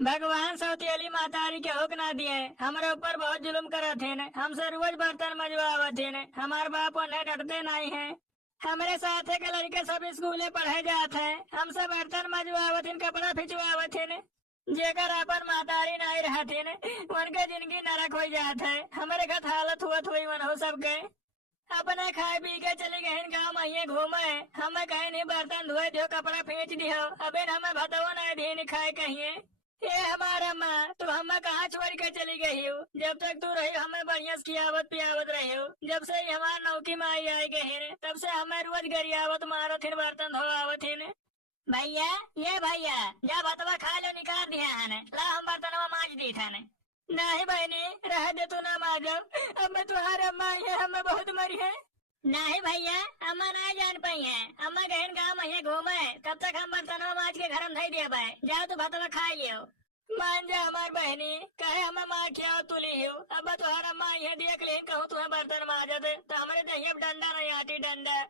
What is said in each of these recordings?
भगवान सौतेली मातारी के हुक्म ना दिए, हमारे ऊपर बहुत जुल्म करत थे ने, हमसे रोज बर्तन मजवावत थे ने, हमारे बाप उन्हें डरते नहीं है। हमारे साथ के लड़के सब स्कूले पढ़े जाते हैं, हमसे बर्तन मजवावत इन कपड़ा फिचवावत थे ने। जेकर अपन मातारी नहीं रहते ने, उनके जिंदगी नरक हो जाता है। हमारे घर हालत हुआ हुई मन हो सब गए, अपने खाए पी के चले गए गाँव में घूमे। हमें कहे नहीं बर्तन धोए दियो, कपड़ा फेंच दियो, अबे हमें भतवा नहीं दी खाए कहिए। ये हमारा माँ तो हमें कहाँ छोड़ के चली गई हो, जब तक तू रही हमें बढ़िया खियावत पियावत रही हो। जब से हमारा नौकी में आई गई है तब से हमें रोज गरियावत मारो थे, बर्तन धोआवत थे। भैया ये भैया जा भतवा खा लो, निकाल दिया है ला, हम बर्तनवा मांज दी था ने। नहीं बहनी रह दे, तू ना मांजो, अब मैं तुम्हारे अम्मा है, हमें बहुत मरी है। नहीं भैया अम्मा नहीं जान पाई है, अम्मा गहन गाँव में घूमे, तब तक हम बर्तनवा मांज के घर में धई दिया भाई, जाओ तो भतवा खा लियो। मान जा हमार बहनी, कहे हमें माँ खिया तुली हो, अब तुम्हारा अम्मा ये देख ले कहूँ तुम्हें बर्तन मांजत तो हमारे दहिया डंडा नहीं आती डंडा।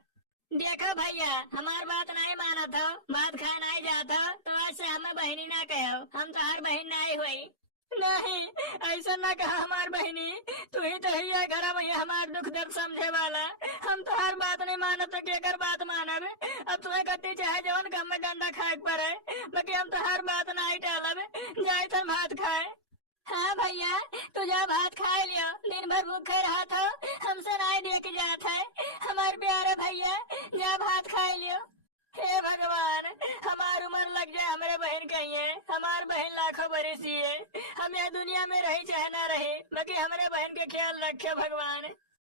देखो भैया हमार बात नहीं माना था, बात खा नहीं जाता तो आज से हमें बहनी ना कहो, हम तो हर बहन नहीं हुई। नहीं ऐसा ना कहा हमार बहनी, तू ही तो है घर में हमार दुख दर्द समझे वाला, हम तो हर बात नहीं माना तो केकर बात मानब। अब तुम्हें कत्ती चाहे जवन कम में डंडा खाए पड़े, बाकी हम तो हर बात नहीं टालब, जाए तो भात खाए। हाँ भैया तू जा भात खा लियो, दिन भर भूखे रहा था, हमसे नहीं देख जाता है हमारे प्यारे भैया, जा भात खा लियो। हे भगवान हमार उम्र लग जाए हमारे बहन कही है, हमार बहन लाखों बरस है, हम यह दुनिया में रही चाहे ना रहे, बाकी हमारे बहन के ख्याल रखे भगवान।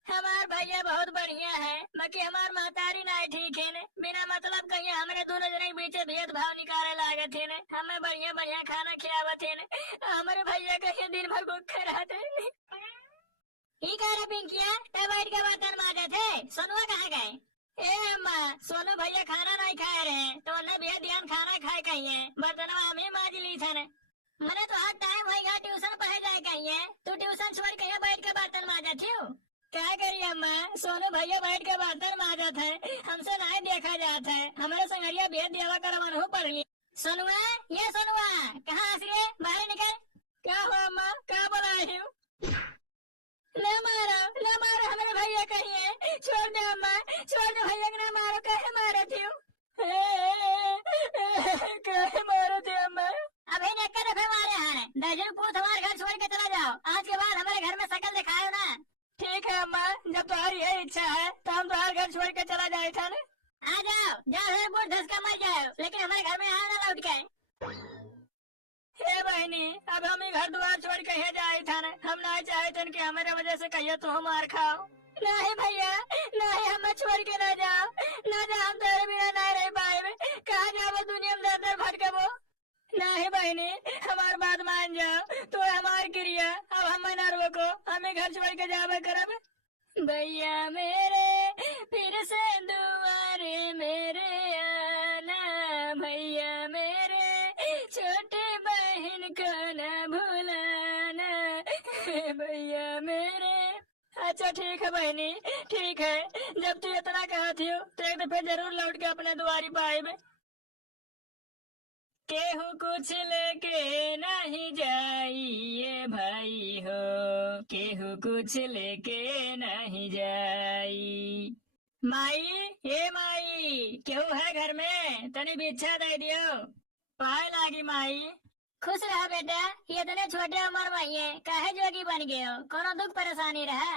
हमार भैया बहुत बढ़िया है, बाकी हमार महतारी नहीं ठीक है ने, बिना मतलब कहीं हमारे दोनों जने के बीच भेदभाव निकाले लागे थे ने, हमें बढ़िया बढ़िया खाना खिलावत थे ने, हमारे भैया कहीं दिन भर भूखे रहते ने। ही कह रहे पिंकिया ते बैठ के बर्तन मांजे थे, सोनुआ कहाँ गए? ए अम्मा सोनू भैया खाना नहीं खा रहे हैं, तो उन्हें भी ध्यान खाना खाए कहिए, बर्तन हम ही मांज ली थे ने। मैंने तो आज टाइम होगा ट्यूशन पढ़े जाए कहिए, तू ट्यूशन छोड़ के बैठ के बर्तन मांजा थी। क्या करिए अम्मा, सोनू भैया बैठ के बर्तन मांजत है, हमसे नहीं देखा जाता है, हमारे संगरिया भेद देवा कर मन पढ़ ली। सोनुआ ये सोनुआ कहाँ हंस रहे, बाहर निकल। क्या हुआ अम्मा, क्या बुलाई हूँ? न मारो हमारे भैया कहिए, छोड़ दे अम्मा, छोड़ दे भैया को, ना मारो, कहे मारो थी कहे मारो थी अम्मा। अभी नेक्का दफे मारे हैं, दर्जन पूछ हमारे घर छोड़ के चला जाओ, आज के बाद हमारे घर में शकल दिखाओ ना। ठीक है अम्मा, जब तुम्हारी यही इच्छा है तो हम तुम्हारे घर छोड़ के चला जाए था ना। आ जाओ जाओ, बोल धसका मर जाओ, लेकिन हमारे घर में आना लौट के। हे बहनी अब हम ही घर द्वार छोड़ के है जाए था ना, हम नहीं चाहते कि हमारे वजह से कहिए तो हम मार खाओ। नहीं भैया नहीं, हमें छोड़ के ना जाओ, ना जाओ, हम तेरे बिना नहीं रह पाए, कहाँ जाओ दुनिया में दर दर भटके वो। नहीं बहनी हमारी बात मान जाओ, तो हमारी क्रिया, अब हमें ना रोको, हमें घर छोड़ के जावे करब। भैया मेरे फिर से दुआरे मेरे आना, भैया मेरे छोटे बहन को न भुलाना, भैया मेरे। अच्छा ठीक है बहनी, ठीक है, जब तू इतना कहती हो तो एक दफे जरूर लौट के अपने द्वारी पाए। केहू कुछ लेके नहीं जाइए भाई हो, केहू कुछ लेके नहीं जाई। माई हे माई, केहू है घर में, तनी भिक्षा दे दियो, पाए लागी माई। खुश रहा बेटा, ये इतने छोटे उम्र में ये काहे जोगी बन गए हो, कोनो दुख परेशानी रहा?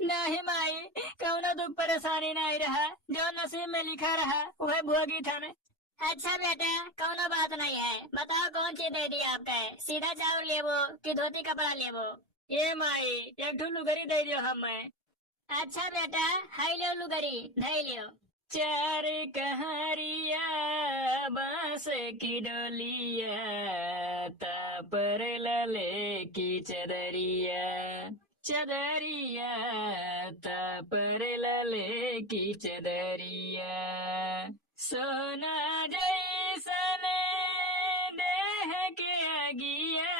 नहीं माई, कोनो दुख परेशानी नहीं रहा, जो नसीब में लिखा रहा वह भोगी था ने। अच्छा बेटा कोनो बात नहीं है, बताओ कौन चीज दे दी आपका, सीधा चावल लेबो कि धोती कपड़ा लेबो? ये माई एक ठो लुगरी दे दियो हमें। अच्छा बेटा हाई लो लुगरी धई लियो। चार कहारिया बांस की डोलिया, तापर लले की चदरिया, चदरिया तापर लले की चदरिया, सोना जैसन देह के अगिया,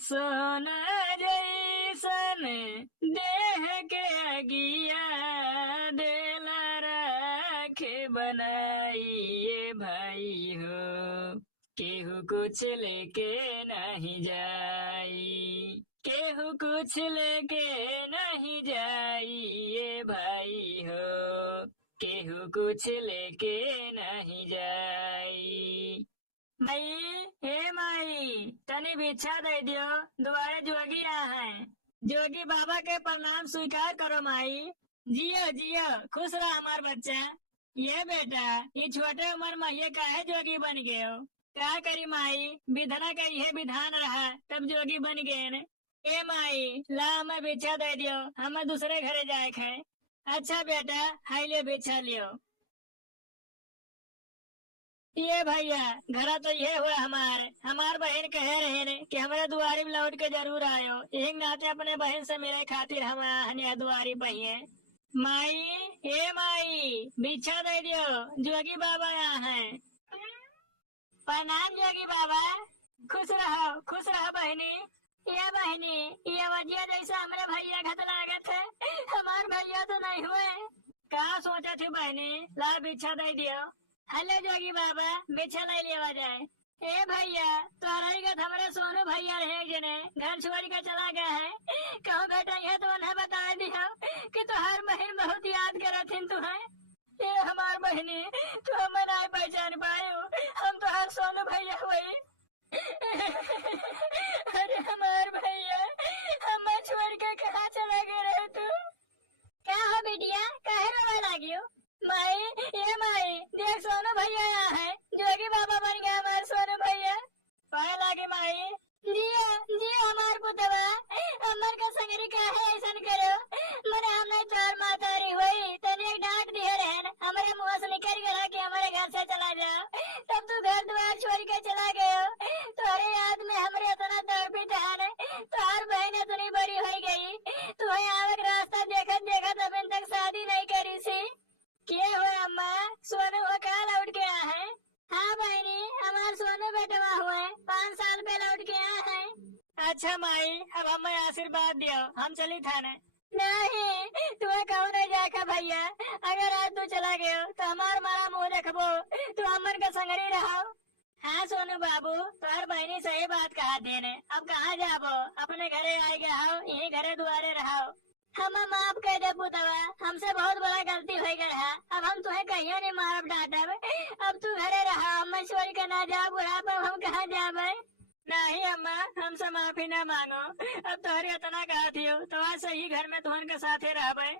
सोना जैसन देह के अगिया, देला राखे बनाइए भाई हो, केहू कुछ कुछ लेके नहीं जाई, केहू कुछ लेके नहीं जाई ये भाई हो, केहू कुछ लेके नहीं जाई। माई, हे माई, तनी भिक्षा दे दियो, दुआरे जोगी आ है। जोगी बाबा के प्रणाम स्वीकार करो माई। जियो जियो, खुश रहा हमार बच्चा। ये बेटा, ये छोटे उम्र में ये काहे जोगी बन गए हो? क्या करी माई, विधना का यह विधान रहा तब जोगी बन गए ने। ए माई, ला हमें भिक्षा दे दियो, हमें दूसरे घरे जाए है। अच्छा बेटा, हाई ले भिक्षा लियो। ये भैया, घरा तो ये हुआ हमार बहन कह रहे ने कि हमारे दुआरी में लौट के जरूर आयो, एक नाते अपने बहन से मिले खातिर हम हने दुआरी पहिए। माई, हे माई, भिक्षा दे दियो, जोगी बाबा आया है। प्रणाम जोगी बाबा। खुश रहो बहनी। ये बहनी, ये वजिया जैसा हमारे भैया घत लागत है, हमार भैया तो नहीं हुए। कहा सोचा थी बहनी, ला भिक्षा दे दियो। हेलो जोगी बाबा, भिक्षा ले लिया जाए। ए भैया, तो हमारे सोनू भैया रहे जने घर छोड़ के चला गया है। कहो बेटा, यह तो उन्हें बता दिया कि तो हर बहन बहुत याद करे थी तुम्हें। ये हमार बहनी, तू हमें नहीं पहचान पायो, हम तो हर सोनू भैया हुई। अरे हमार भैया, हमें छोड़ के कहाँ चला गया रहे तू? क्या हो बिटिया, काहे रोने लगी हो? माई, ये माई, देख सोनू भैया यहाँ है, जोगी बाबा बन गया हमारे सोनू भैया। पाए लागे माई। जियो जियो हमार पुतवा, अमर का संगरी का है ऐसा करो। मरे हम नहीं तोर मातारी हुई, तने एक डांट दिया रहन, हमारे मुंह से निकल गया कि हमारे घर से चला जाओ। तब तू घर द्वार छोड़ के चला गए हो। तोरे याद में हमारे इतना तड़पी तहन, तोहर बहन इतनी बड़ी हो गई, तुम्हें आवक रास्ता देखत देखत अभी तक शादी नहीं करी सी। क्या हुआ अम्मा, सोनू वो कहाँ लौट के आया है? हाँ बहनी, हमार सोनू बेटवा हुए 5 साल पे लौट के आया है। अच्छा माई, अब हमें आशीर्वाद दियो, हम चली थाने। नहीं, तुम्हें कहूँ नहीं जाएगा भैया, अगर आज तू चला गयो तो हमार मारा मुंह देखबो, तू अमर का संगरी रहो। हाँ सोनू बाबू, तोहर बहनी सही बात कहा देने, अब कहाँ जाबो, अपने घरे आए गया हो, यही घरे दुआरे रहो। हमें माफ कर दे पुतवा, हमसे बहुत बड़ा गलती हो गया है, अब हम तुम्हें कहियो नहीं मारब डांटब। अब तू घरे रहा, हम छोड़ के ना जा, बुढ़ापा हम कहाँ जाबे? नहीं अम्मा, हमसे माफी ना मांगो, अब तोहरे इतना कहा थियो, तो आज से ही घर में तुहन के साथे रहबे।